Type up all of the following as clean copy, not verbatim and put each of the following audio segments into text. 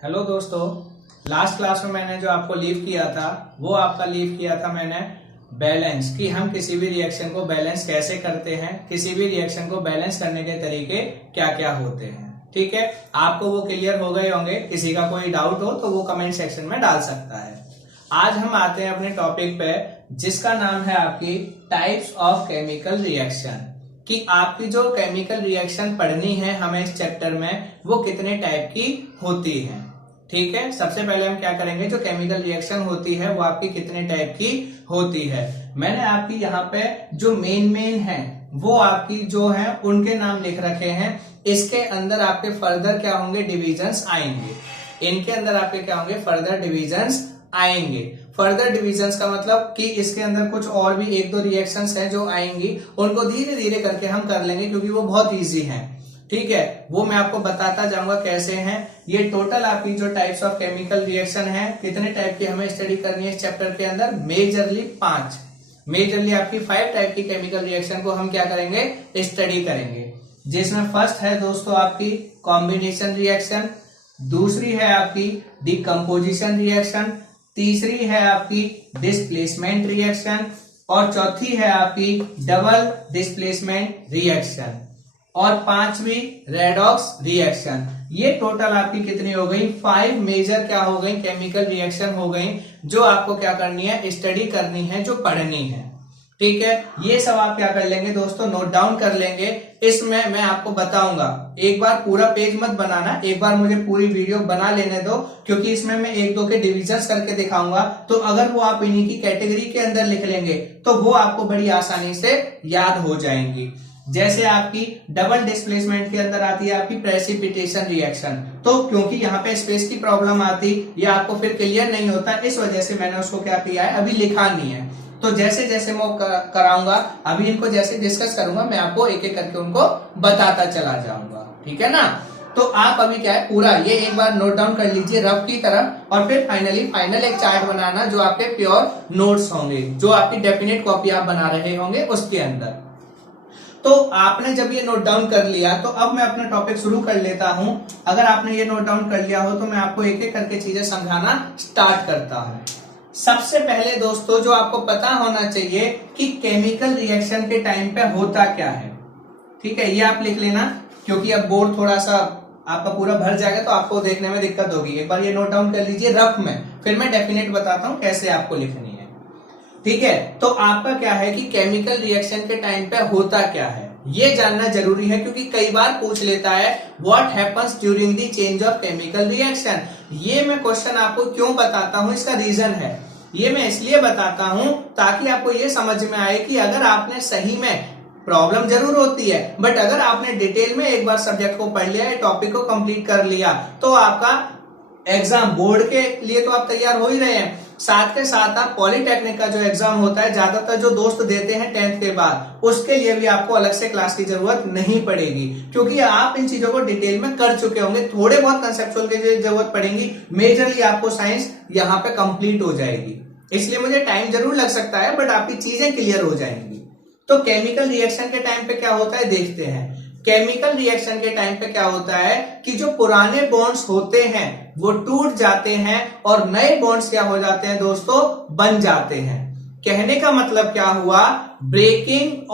Hello दोस्तों, last class में मैंने जो आपको लीव किया था वो आपका लीव किया था मैंने बैलेंस कि हम किसी भी रिएक्शन को बैलेंस कैसे करते हैं, किसी भी रिएक्शन को बैलेंस करने के तरीके क्या क्या होते हैं। ठीक है, आपको वो क्लियर हो गए होंगे। किसी का कोई डाउट हो तो वो कमेंट सेक्शन में डाल सकता है। आज हम आते हैं अपने टॉपिक पे जिसका नाम है आपकी टाइप्स ऑफ केमिकल रिएक्शन, कि आपकी जो केमिकल रिएक्शन पढ़नी है हमें इस चैप्टर में वो कितने टाइप की होती है। ठीक है, सबसे पहले हम क्या करेंगे, जो केमिकल रिएक्शन होती है वो आपकी कितने टाइप की होती है। मैंने आपकी यहाँ पे जो मेन है वो आपकी जो है उनके नाम लिख रखे हैं। इसके अंदर आपके फर्दर क्या होंगे, डिविजन्स आएंगे। इनके अंदर आपके क्या होंगे, फर्दर डिविजन्स आएंगे। फर्दर डिविजन्स का मतलब कि इसके अंदर कुछ और भी एक दो रिएक्शंस हैं जो आएंगी, उनको धीरे धीरे करके हम कर लेंगे क्योंकि वो बहुत इजी हैं। ठीक है, वो मैं आपको बताता जाऊंगा कैसे हैं। ये टोटल आपकी जो टाइप्स ऑफ केमिकल रिएक्शन है, कितने टाइप की हमें स्टडी करनी है इस चैप्टर के अंदर, मेजरली 5। मेजरली आपकी 5 टाइप की केमिकल रिएक्शन को हम क्या करेंगे, स्टडी करेंगे। जिसमें फर्स्ट है दोस्तों आपकी कॉम्बिनेशन रिएक्शन, दूसरी है आपकी डिकम्पोजिशन रिएक्शन, तीसरी है आपकी डिस्प्लेसमेंट रिएक्शन और चौथी है आपकी डबल डिस्प्लेसमेंट रिएक्शन और पांचवी रेडॉक्स रिएक्शन। ये टोटल आपकी कितनी हो गई, 5 मेजर क्या हो गई, केमिकल रिएक्शन हो गई जो आपको क्या करनी है, स्टडी करनी है, जो पढ़नी है। ठीक है, ये सब आप क्या कर लेंगे दोस्तों, नोट डाउन कर लेंगे। इसमें मैं आपको बताऊंगा, एक बार पूरा पेज मत बनाना, एक बार मुझे पूरी वीडियो बना लेने दो, क्योंकि इसमें मैं एक दो के डिविजन्स करके दिखाऊंगा। तो अगर वो आप इन्हीं की कैटेगरी के अंदर लिख लेंगे तो वो आपको बड़ी आसानी से याद हो जाएंगी। जैसे आपकी डबल डिस्प्लेसमेंट के अंदर आती है आपकी प्रेसिपिटेशन रिएक्शन। तो क्योंकि यहाँ पे स्पेस की प्रॉब्लम आती, ये आपको फिर क्लियर नहीं होता, इस वजह से मैंने उसको क्या किया है, अभी लिखा नहीं है। तो जैसे जैसे मैं कराऊंगा, अभी इनको जैसे डिस्कस करूंगा मैं आपको एक एक करके उनको बताता चला जाऊंगा। ठीक है ना, तो आप अभी क्या है, पूरा ये एक बार नोट डाउन कर लीजिए रफ की तरफ, और फिर फाइनल एक चार्ट बनाना जो आपके प्योर नोट्स होंगे, जो आपकी डेफिनेट कॉपी आप बना रहे होंगे उसके अंदर। तो आपने जब ये नोट डाउन कर लिया तो अब मैं अपना टॉपिक शुरू कर लेता हूं। अगर आपने ये नोट डाउन कर लिया हो तो मैं आपको एक एक करके चीजें समझाना स्टार्ट करता हूं। सबसे पहले दोस्तों जो आपको पता होना चाहिए कि केमिकल रिएक्शन के टाइम पे होता क्या है। ठीक है, ये आप लिख लेना, क्योंकि अब बोर्ड थोड़ा सा आपका पूरा भर जाएगा तो आपको देखने में दिक्कत होगी। एक बार ये नोट डाउन कर लीजिए रफ में, फिर मैं डेफिनेट बताता हूं कैसे आपको लिखनी है। ठीक है, तो आपका क्या है कि केमिकल रिएक्शन के टाइम पे होता क्या है ये जानना जरूरी है, क्योंकि कई बार पूछ लेता है what happens during the change of chemical reaction. ये मैं क्वेश्चन आपको क्यों बताता हूं, इसका रीजन है। ये मैं इसलिए बताता हूं ताकि आपको ये समझ में आए कि अगर आपने सही में, प्रॉब्लम जरूर होती है, बट अगर आपने डिटेल में एक बार सब्जेक्ट को पढ़ लिया, टॉपिक को कंप्लीट कर लिया, तो आपका एग्जाम बोर्ड के लिए तो आप तैयार हो ही रहे हैं, साथ के साथ आप पॉलिटेक्निक का जो एग्जाम होता है, ज्यादातर जो दोस्त देते हैं 10th के बाद, उसके लिए भी आपको अलग से क्लास की जरूरत नहीं पड़ेगी, क्योंकि आप इन चीजों को डिटेल में कर चुके होंगे। थोड़े बहुत कंसेप्चुअल की जरूरत पड़ेगी, मेजरली आपको साइंस यहाँ पे कंप्लीट हो जाएगी। इसलिए मुझे टाइम जरूर लग सकता है, बट आपकी चीजें क्लियर हो जाएंगी। तो केमिकल रिएक्शन के टाइम पे क्या होता है देखते हैं। केमिकल रिएक्शन के टाइम पे क्या होता है कि जो पुराने बॉन्ड्स होते हैं वो टूट जाते हैं और नए बॉन्ड्स क्या हो जाते हैं दोस्तों, बन जाते हैं। कहने का मतलब क्या हुआ, breaking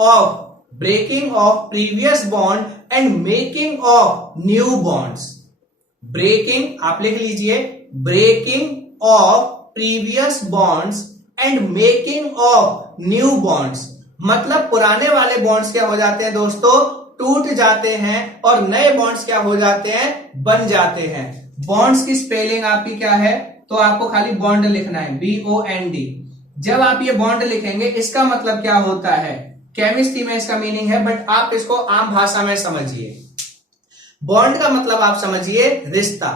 of previous bond and making of new bonds. Breaking आप लिख लीजिए, breaking of previous bonds and making of new bonds. मतलब पुराने वाले बॉन्ड्स क्या हो जाते हैं दोस्तों, टूट जाते हैं और नए बॉन्ड्स क्या हो जाते हैं, बन जाते हैं। बॉन्ड्स की स्पेलिंग आपकी क्या है, तो आपको खाली बॉन्ड लिखना है, BOND। जब आप ये बॉन्ड लिखेंगे इसका मतलब क्या होता है, केमिस्ट्री में इसका मीनिंग है, बट आप इसको आम भाषा में समझिए। बॉन्ड का मतलब आप समझिए रिश्ता।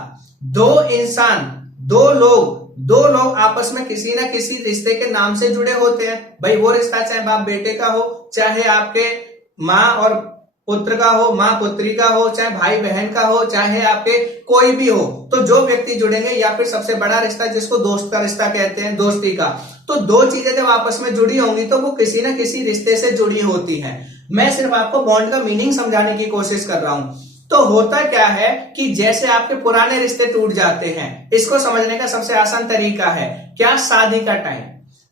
दो इंसान, दो लोग आपस में किसी ना किसी रिश्ते के नाम से जुड़े होते हैं। भाई वो रिश्ता चाहे बाप बेटे का हो, चाहे आपके माँ और पुत्र का हो, माँ पुत्री का हो, चाहे भाई बहन का हो, चाहे आपके कोई भी हो, तो जो व्यक्ति जुड़ेंगे, या फिर सबसे बड़ा रिश्ता जिसको दोस्त का रिश्ता कहते हैं, दोस्ती का, तो दो चीजें जब आपस में जुड़ी होंगी तो वो किसी ना किसी रिश्ते से जुड़ी होती हैं। मैं सिर्फ आपको बॉन्ड का मीनिंग समझाने की कोशिश कर रहा हूं। तो होता क्या है कि जैसे आपके पुराने रिश्ते टूट जाते हैं, इसको समझने का सबसे आसान तरीका है क्या, शादी का टाइम।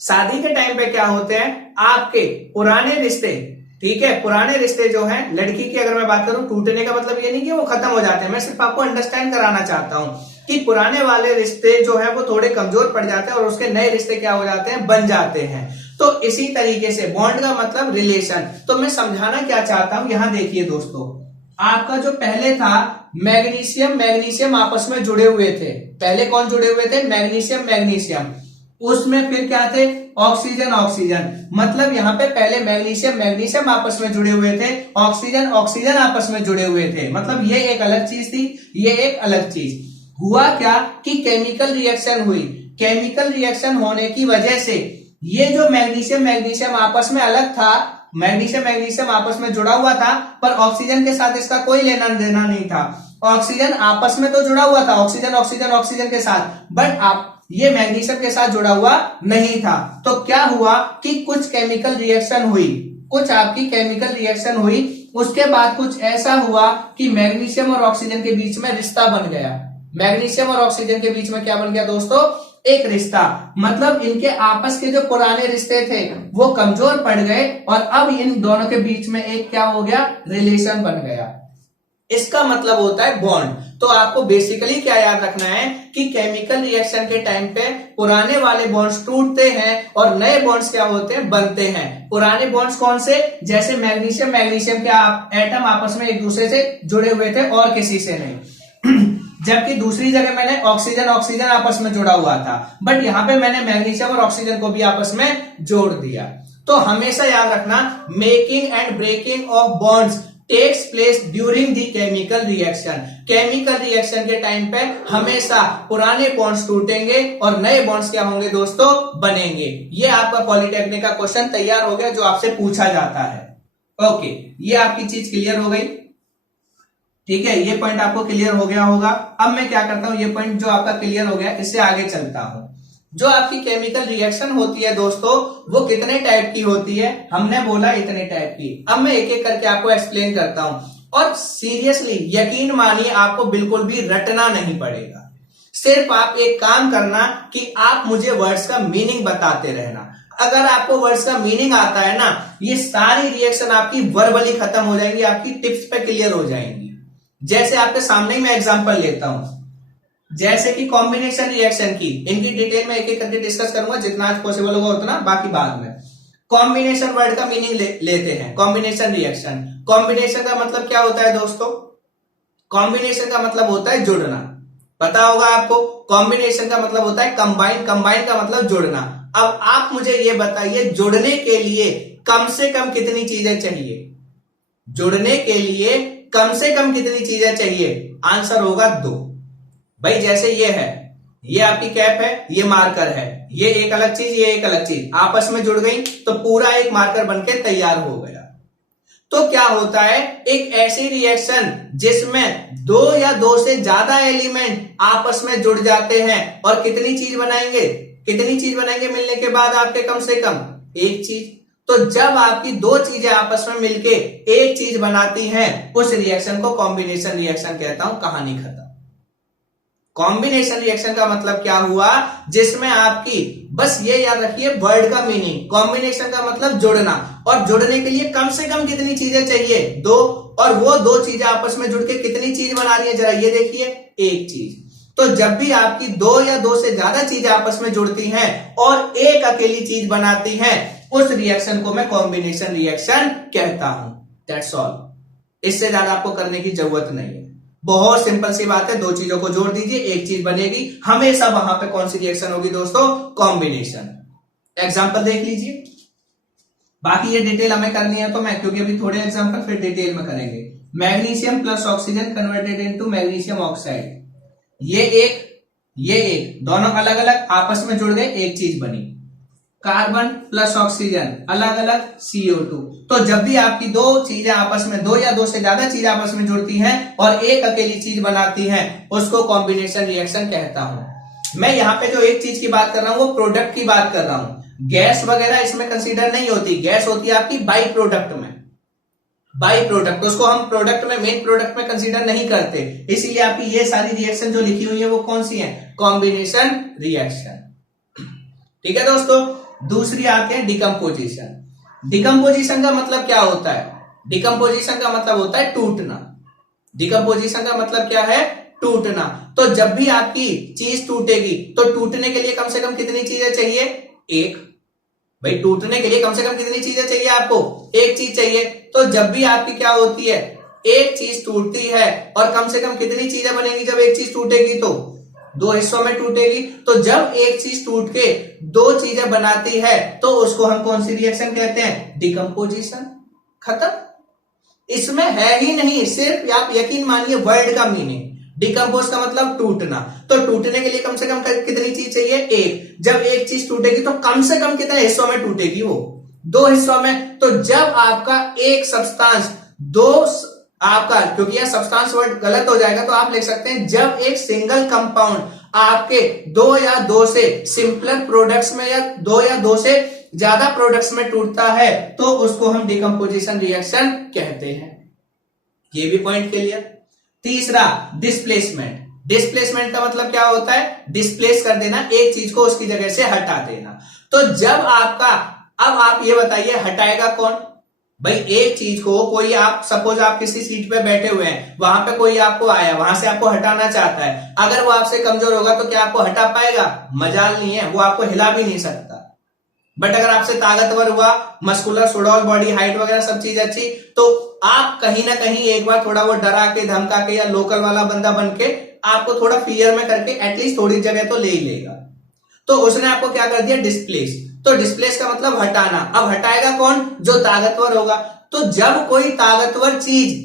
शादी के टाइम पे क्या होते हैं, आपके पुराने रिश्ते, ठीक है, पुराने रिश्ते जो हैं, लड़की की अगर मैं बात करूं, टूटने का मतलब ये नहीं कि वो खत्म हो जाते हैं, मैं सिर्फ आपको अंडरस्टैंड कराना चाहता हूं कि पुराने वाले रिश्ते जो है वो थोड़े कमजोर पड़ जाते हैं और उसके नए रिश्ते क्या हो जाते हैं, बन जाते हैं। तो इसी तरीके से बॉन्ड का मतलब रिलेशन। तो मैं समझाना क्या चाहता हूं, यहां देखिए दोस्तों, आपका जो पहले था मैग्नीशियम मैग्नीशियम आपस में जुड़े हुए थे, पहले कौन जुड़े हुए थे, मैग्नीशियम मैग्नीशियम, उसमें फिर क्या थे, ऑक्सीजन ऑक्सीजन, मतलब यहां पे पहले मैग्नीशियम मैग्नीशियम आपस में जुड़े हुए थे, ऑक्सीजन ऑक्सीजन आपस में जुड़े हुए थे, मतलब ये एक अलग चीज थी, ये एक अलग चीज। हुआ क्या कि केमिकल रिएक्शन हुई, केमिकल रिएक्शन होने की वजह से ये जो मैग्नीशियम मैग्नीशियम आपस में अलग था, मैग्नीशियम मैग्नीशियम आपस में जुड़ा हुआ था, पर ऑक्सीजन के साथ इसका कोई लेना देना नहीं था। ऑक्सीजन आपस में तो जुड़ा हुआ था, ऑक्सीजन ऑक्सीजन ऑक्सीजन के साथ, बट आप ये मैग्नीशियम के साथ जुड़ा हुआ नहीं था। तो क्या हुआ कि कुछ केमिकल रिएक्शन हुई, कुछ आपकी केमिकल रिएक्शन हुई, उसके बाद कुछ ऐसा हुआ कि मैग्नीशियम और ऑक्सीजन के बीच में रिश्ता बन गया। मैग्नीशियम और ऑक्सीजन के बीच में क्या बन गया दोस्तों, एक रिश्ता, मतलब इनके आपस के जो पुराने रिश्ते थे वो कमजोर पड़ गए और अब इन दोनों के बीच में एक क्या हो गया, रिलेशन बन गया। इसका मतलब होता है बॉन्ड। तो आपको बेसिकली क्या याद रखना है कि केमिकल रिएक्शन के टाइम पे पुराने वाले बॉन्ड्स टूटते हैं और नए बॉन्ड्स क्या होते हैं, बनते हैं। पुराने बॉन्ड्स कौन से, जैसे मैग्नीशियम मैग्नीशियम के एटम आपस में एक दूसरे से जुड़े हुए थे और किसी से नहीं जबकि दूसरी जगह मैंने ऑक्सीजन ऑक्सीजन आपस में जुड़ा हुआ था, बट यहां पे मैंने मैग्नीशियम और ऑक्सीजन को भी आपस में जोड़ दिया। तो हमेशा याद रखना, making and breaking of bonds takes place during the chemical reaction. Chemical reaction के टाइम पे हमेशा पुराने बॉन्ड्स टूटेंगे और नए बॉन्ड्स क्या होंगे दोस्तों, बनेंगे। ये आपका पॉलिटेक्निक का क्वेश्चन तैयार हो गया जो आपसे पूछा जाता है। ओके, ये आपकी चीज क्लियर हो गई, ठीक है, ये पॉइंट आपको क्लियर हो गया होगा। अब मैं क्या करता हूं, ये पॉइंट जो आपका क्लियर हो गया, इससे आगे चलता हूं। जो आपकी केमिकल रिएक्शन होती है दोस्तों, वो कितने टाइप की होती है, हमने बोला इतने टाइप की। अब मैं एक एक करके आपको एक्सप्लेन करता हूं और सीरियसली यकीन मानिए आपको बिल्कुल भी रटना नहीं पड़ेगा। सिर्फ आप एक काम करना कि आप मुझे वर्ड्स का मीनिंग बताते रहना। अगर आपको वर्ड्स का मीनिंग आता है ना, ये सारी रिएक्शन आपकी वर्बली खत्म हो जाएंगी, आपकी टिप्स पे क्लियर हो जाएंगी। जैसे आपके सामने ही मैं एग्जांपल लेता हूं, जैसे कि कॉम्बिनेशन रिएक्शन की, इनकी डिटेल में एक एक करके डिस्कस करूंगा, जितना आज पॉसिबल होगा उतना, बाकी बाद में। कॉम्बिनेशन वर्ड का मीनिंग लेते हैं। कॉम्बिनेशन रिएक्शन, कॉम्बिनेशन का मतलब क्या होता है दोस्तों, कॉम्बिनेशन का मतलब होता है जुड़ना, पता होगा आपको। कॉम्बिनेशन का मतलब होता है कंबाइन, कंबाइन का मतलब जुड़ना। अब आप मुझे ये बताइए, जुड़ने के लिए कम से कम कितनी चीजें चाहिए, जुड़ने के लिए कम से कम कितनी चीजें चाहिए, आंसर होगा 2। भाई जैसे ये है, ये आपकी कैप है, ये मार्कर है, ये एक अलग चीज, ये एक अलग चीज आपस में जुड़ गई तो पूरा एक मार्कर बनके तैयार हो गया। तो क्या होता है, एक ऐसी रिएक्शन जिसमें 2 या 2 से ज्यादा एलिमेंट आपस में जुड़ जाते हैं और कितनी चीज बनाएंगे, कितनी चीज बनाएंगे मिलने के बाद आपके, कम से कम एक चीज। तो जब आपकी 2 चीजें आपस में मिलके एक चीज बनाती हैं, उस रिएक्शन को कॉम्बिनेशन रिएक्शन कहता हूं। कहानी खत्म। कॉम्बिनेशन रिएक्शन का मतलब क्या हुआ, जिसमें आपकी, बस ये याद रखिए वर्ड का मीनिंग, कॉम्बिनेशन का मतलब जुड़ना, और जुड़ने के लिए कम से कम कितनी चीजें चाहिए, 2, और वो 2 चीजें आपस में जुड़ के कितनी चीज बना रही है, जरा ये देखिए, एक चीज। तो जब भी आपकी 2 या 2 से ज्यादा चीजें आपस में जुड़ती हैं और एक अकेली चीज बनाती हैं, उस रिएक्शन को मैं कॉम्बिनेशन रिएक्शन कहता हूं। That's all. इससे ज्यादा आपको करने की जरूरत नहीं है। बहुत सिंपल सी बात है, 2 चीजों को जोड़ दीजिए, एक चीज बनेगी। हमेशा वहां पे कौन सी रिएक्शन होगी दोस्तों, कॉम्बिनेशन। एग्जांपल देख लीजिए, बाकी ये डिटेल हमें करनी है तो मैं, क्योंकि अभी थोड़े एग्जांपल फिर डिटेल में करेंगे। Magnesium plus oxygen converted into magnesium oxide, ये एक दोनों अलग अलग आपस में जुड़ गए, एक चीज बनी। कार्बन प्लस ऑक्सीजन अलग अलग CO2। तो जब भी आपकी 2 चीजें आपस में, 2 या 2 से ज्यादा चीजें आपस में जुड़ती हैं और एक अकेली चीज बनाती हैं, उसको कॉम्बिनेशन रिएक्शन कहता हूं। मैं यहां पे जो एक चीज की बात कर रहा हूं वो प्रोडक्ट की बात कर रहा हूं। गैस वगैरह इसमें कंसीडर नहीं होती, गैस होती है आपकी बाई प्रोडक्ट में। बाई प्रोडक्ट, उसको हम प्रोडक्ट में, मेन प्रोडक्ट में कंसीडर नहीं करते, इसीलिए आपकी ये सारी रिएक्शन जो लिखी हुई है वो कौन सी है, कॉम्बिनेशन रिएक्शन। ठीक है दोस्तों। दूसरी आते हैं डिकम्पोजिशन। डिकम्पोजिशन का मतलब क्या होता है, डिकम्पोजिशन का मतलब होता है टूटना। डिकम्पोजिशन का मतलब क्या है, टूटना। तो जब भी आपकी चीज टूटेगी तो टूटने के लिए कम से कम कितनी चीजें चाहिए, एक। भाई टूटने के लिए कम से कम कितनी चीजें चाहिए आपको, एक चीज चाहिए। तो जब भी आपकी क्या होती है, एक चीज टूटती है, और कम से कम कितनी चीजें बनेंगी जब एक चीज टूटेगी, तो दो हिस्सों में टूटेगी। तो जब एक चीज टूट के दो चीजें बनाती है तो उसको हम कौन सी रिएक्शन कहते हैं, डिकम्पोजिशन। खत्म। इसमें है ही नहीं, सिर्फ आप यकीन मानिए वर्ड का मीनिंग। डिकम्पोज का मतलब टूटना। तो टूटने के लिए कम से कम कितनी चीज चाहिए, एक। जब एक चीज टूटेगी तो कम से कम कितने हिस्सों में टूटेगी, वो दो हिस्सों में। तो जब आपका एक सब्सटेंस दो, आपका, क्योंकि यह सब्सटेंस वर्ड गलत हो जाएगा तो आप लिख सकते हैं जब एक सिंगल कंपाउंड आपके दो या दो से सिंपलर प्रोडक्ट्स में या दो से ज्यादा प्रोडक्ट्स में टूटता है तो उसको हम डिकम्पोजिशन रिएक्शन कहते हैं। ये भी पॉइंट क्लियर। तीसरा, डिस्प्लेसमेंट। डिस्प्लेसमेंट का मतलब क्या होता है, डिस्प्लेस कर देना, एक चीज को उसकी जगह से हटा देना। तो जब आपका, अब आप ये बताइए हटाएगा कौन, भाई एक चीज को कोई, आप सपोज आप किसी सीट पे बैठे हुए हैं, वहां पे कोई आपको आया, वहां से आपको हटाना चाहता है, अगर वो आपसे कमजोर होगा तो क्या आपको हटा पाएगा, मजाल नहीं है, वो आपको हिला भी नहीं सकता। बट अगर आपसे ताकतवर हुआ, मस्कुलर, सुडौल बॉडी, हाइट वगैरह सब चीज अच्छी, तो आप कहीं ना कहीं एक बार थोड़ा वो डरा के धमका के या लोकल वाला बंदा बन के आपको थोड़ा फियर में करके एटलीस्ट थोड़ी जगह तो ले ही लेगा। तो उसने आपको क्या कर दिया, डिस्प्लेस। तो डिस्प्लेस का मतलब हटाना। अब हटाएगा कौन, जो ताकतवर होगा। तो जब कोई ताकतवर चीज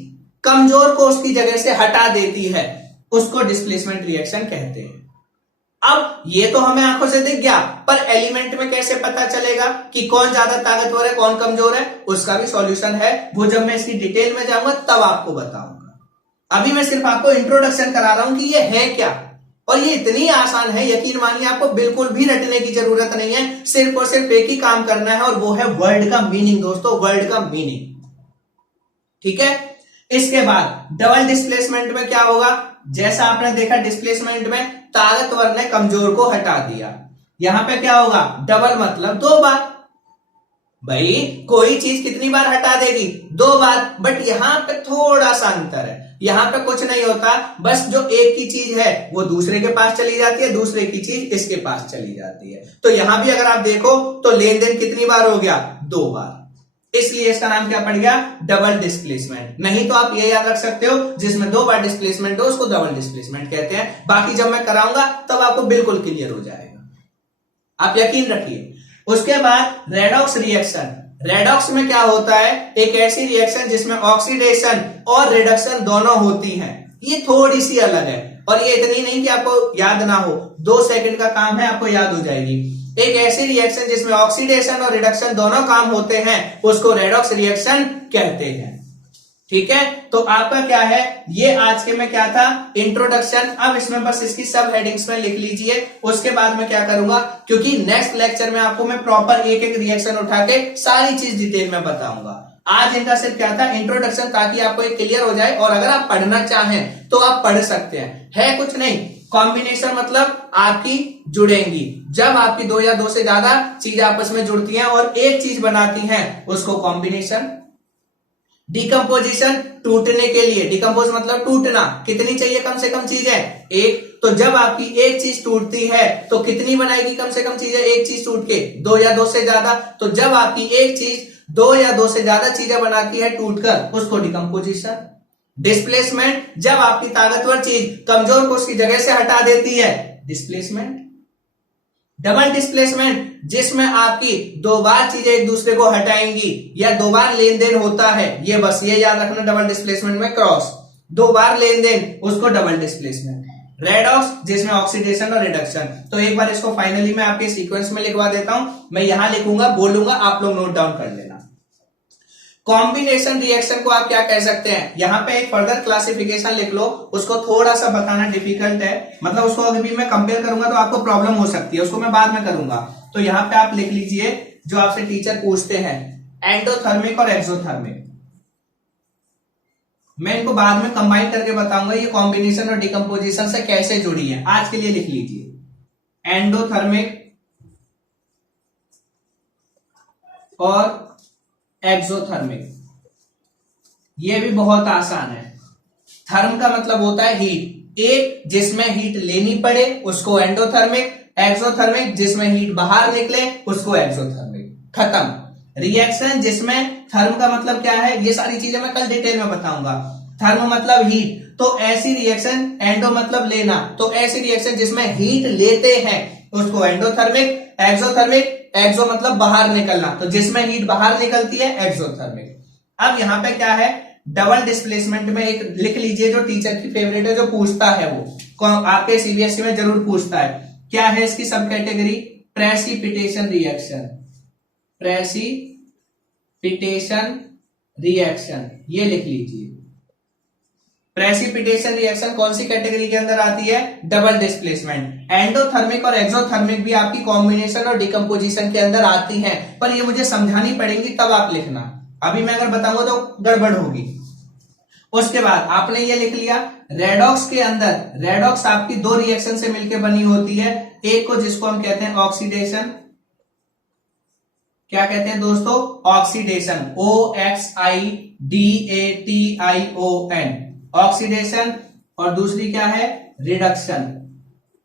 कमजोर को उसकी जगह से हटा देती है उसको डिस्प्लेसमेंट रिएक्शन कहते हैं। अब ये तो हमें आंखों से दिख गया, पर एलिमेंट में कैसे पता चलेगा कि कौन ज्यादा ताकतवर है कौन कमजोर है, उसका भी सॉल्यूशन है, वो जब मैं इसकी डिटेल में जाऊंगा तब आपको बताऊंगा। अभी मैं सिर्फ आपको इंट्रोडक्शन करा रहा हूं कि ये है क्या, और ये इतनी आसान है, यकीन मानिए आपको बिल्कुल भी रटने की जरूरत नहीं है, सिर्फ और सिर्फ एक ही काम करना है और वो है वर्ड का मीनिंग। दोस्तों वर्ड का मीनिंग, ठीक है। इसके बाद डबल डिस्प्लेसमेंट में क्या होगा, जैसा आपने देखा डिस्प्लेसमेंट में ताकतवर ने कमजोर को हटा दिया, यहां पे क्या होगा, डबल मतलब दो बार। भाई कोई चीज कितनी बार हटा देगी, दो बार। बट यहां पे थोड़ा सा अंतर है, यहां पे कुछ नहीं होता, बस जो एक की चीज है वो दूसरे के पास चली जाती है, दूसरे की चीज इसके पास चली जाती है। तो यहां भी अगर आप देखो तो लेन देन कितनी बार हो गया, दो बार, इसलिए इसका नाम क्या पड़ गया, डबल डिस्प्लेसमेंट। नहीं तो आप ये याद रख सकते हो जिसमें दो बार डिस्प्लेसमेंट हो उसको डबल डिस्प्लेसमेंट कहते हैं। बाकी जब मैं कराऊंगा तब आपको बिल्कुल क्लियर हो जाएगा, आप यकीन रखिए। उसके बाद रेडॉक्स रिएक्शन। रेडॉक्स में क्या होता है, एक ऐसी रिएक्शन जिसमें ऑक्सीडेशन और रिडक्शन दोनों होती हैं। ये थोड़ी सी अलग है, और ये इतनी नहीं कि आपको याद ना हो, 2 सेकंड का काम है, आपको याद हो जाएगी। एक ऐसी रिएक्शन जिसमें ऑक्सीडेशन और रिडक्शन दोनों काम होते हैं उसको रेडॉक्स रिएक्शन कहते हैं। ठीक है, तो आपका क्या है, ये आज के में क्या था, इंट्रोडक्शन। अब इसमें बस इसकी सब हेडिंग्स में लिख लीजिए। उसके बाद मैं क्या करूंगा, क्योंकि नेक्स्ट लेक्चर में आपको मैं प्रॉपर एक एक रिएक्शन उठा के सारी चीज डिटेल में बताऊंगा। आज इनका सिर्फ क्या था, इंट्रोडक्शन, ताकि आपको एक क्लियर हो जाए, और अगर आप पढ़ना चाहें तो आप पढ़ सकते हैं। है कुछ नहीं, कॉम्बिनेशन मतलब आपकी जुड़ेंगी, जब आपकी दो या दो से ज्यादा चीज आपस में जुड़ती हैं और एक चीज बनाती हैं उसको कॉम्बिनेशन। डिकम्पोजिशन, टूटने के लिए, डिकम्पोज मतलब टूटना, कितनी चाहिए कम से कम चीजें, एक। तो जब आपकी एक चीज टूटती है तो कितनी बनाएगी कम से कम चीजें, एक चीज टूट के, दो या दो से ज्यादा। तो जब आपकी एक चीज दो या दो से ज्यादा चीजें बनाती है टूटकर, उसको डिकम्पोजिशन। डिस्प्लेसमेंट, जब आपकी ताकतवर चीज कमजोर को उसकी जगह से हटा देती है, डिस्प्लेसमेंट। डबल डिस्प्लेसमेंट, जिसमें आपकी दो बार चीजें एक दूसरे को हटाएंगी या दो बार लेन देन होता है, ये बस ये याद रखना, डबल डिस्प्लेसमेंट में क्रॉस, दो बार लेन देन, उसको डबल डिस्प्लेसमेंट। रेडॉक्स, जिसमें ऑक्सीडेशन और रिडक्शन। तो एक बार इसको फाइनली मैं आपके सीक्वेंस में लिखवा देता हूं, मैं यहां लिखूंगा, बोलूंगा, आप लोग नोट डाउन कर लेना। कॉम्बिनेशन रिएक्शन को आप क्या कह सकते हैं, यहां पे एक फर्दर क्लासिफिकेशन लिख लो, उसको थोड़ा सा बताना डिफिकल्ट है, मतलब उसको अगर भी मैं कंपेयर करूंगा तो आपको प्रॉब्लम हो सकती है, उसको मैं बाद में करूंगा। तो यहां पे आप लिख लीजिए जो आपसे टीचर पूछते हैं, एंडोथर्मिक और एक्सोथर्मिक। मैं इनको बाद में कंबाइन करके बताऊंगा ये कॉम्बिनेशन और डिकम्पोजिशन से कैसे जुड़ी है। आज के लिए लिख लीजिए एंडोथर्मिक और एक्सोथर्मिक। ये भी बहुत आसान है। थर्म का मतलब होता है हीट, एक जिसमें हीट लेनी पड़े उसको एंडोथर्मिक, एक्सोथर्मिक जिसमें हीट बाहर निकले उसको एक्सोथर्मिक। खत्म। रिएक्शन जिसमें थर्म का मतलब क्या है ये सारी चीजें मैं कल डिटेल में बताऊंगा। थर्म मतलब हीट, तो ऐसी रिएक्शन, एंडो मतलब लेना, तो ऐसी रिएक्शन जिसमें हीट लेते हैं उसको एंडोथर्मिक। एक्सोथर्मिक, एक्सो मतलब बाहर निकलना, तो जिसमें हीट बाहर निकलती है एक्सोथर्मिक। अब यहां पे क्या है, डबल डिस्प्लेसमेंट में एक लिख लीजिए जो टीचर की फेवरेट है, जो पूछता है वो आपके सीबीएसई में जरूर पूछता है। क्या है इसकी सब category? Precipitation reaction. Precipitation reaction, ये लिख लीजिए। प्रेसिपिटेशन रिएक्शन कौन सी कैटेगरी के अंदर आती है? Double displacement. एंडोथर्मिक और एक्सोथर्मिक भी आपकी कॉम्बिनेशन और डिकम्पोजिशन के अंदर आती हैं, पर ये मुझे समझानी पड़ेंगी तब आप लिखना। अभी मैं अगर बताऊंगा तो गड़बड़ होगी। उसके बाद आपने ये लिख लिया रेडॉक्स के अंदर, रेडॉक्स आपकी दो रिएक्शन से मिलकर बनी होती है। एक को जिसको हम कहते हैं ऑक्सीडेशन, क्या कहते हैं दोस्तों? Oxidation, OXIDATION, oxidation. और दूसरी क्या है? रिडक्शन।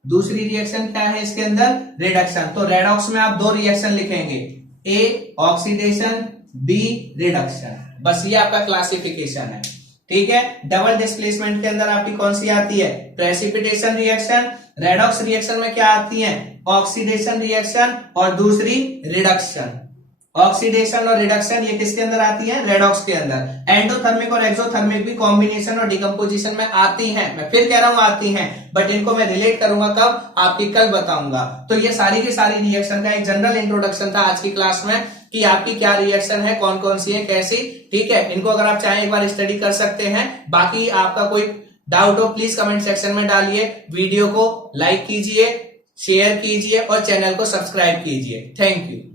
दूसरी रिएक्शन क्या है इसके अंदर? रिडक्शन। तो रेडॉक्स में आप दो रिएक्शन लिखेंगे, ए ऑक्सीडेशन, बी रिडक्शन। बस ये आपका क्लासिफिकेशन है, ठीक है। डबल डिस्प्लेसमेंट के अंदर आपकी कौन सी आती है? Precipitation reaction. रेडॉक्स रिएक्शन में क्या आती है? ऑक्सीडेशन रिएक्शन और दूसरी रिडक्शन। ऑक्सीडेशन और रिडक्शन ये किसके अंदर आती है? रेडॉक्स के अंदर। एंडोथर्मिक और एक्सोथर्मिक भी कॉम्बिनेशन और डिकम्पोजिशन में आती हैं। मैं फिर कह रहा हूं आती हैं, बट इनको मैं रिलेट करूंगा कब? आपकी कल बताऊंगा। तो ये सारी की सारी रिएक्शन का एक जनरल इंट्रोडक्शन था आज की क्लास में कि आपकी क्या रिएक्शन है, कौन कौन सी है, कैसी, ठीक है। इनको अगर आप चाहें एक बार स्टडी कर सकते हैं। बाकी आपका कोई डाउट हो प्लीज कमेंट सेक्शन में डालिए। वीडियो को लाइक कीजिए, शेयर कीजिए और चैनल को सब्सक्राइब कीजिए। Thank you.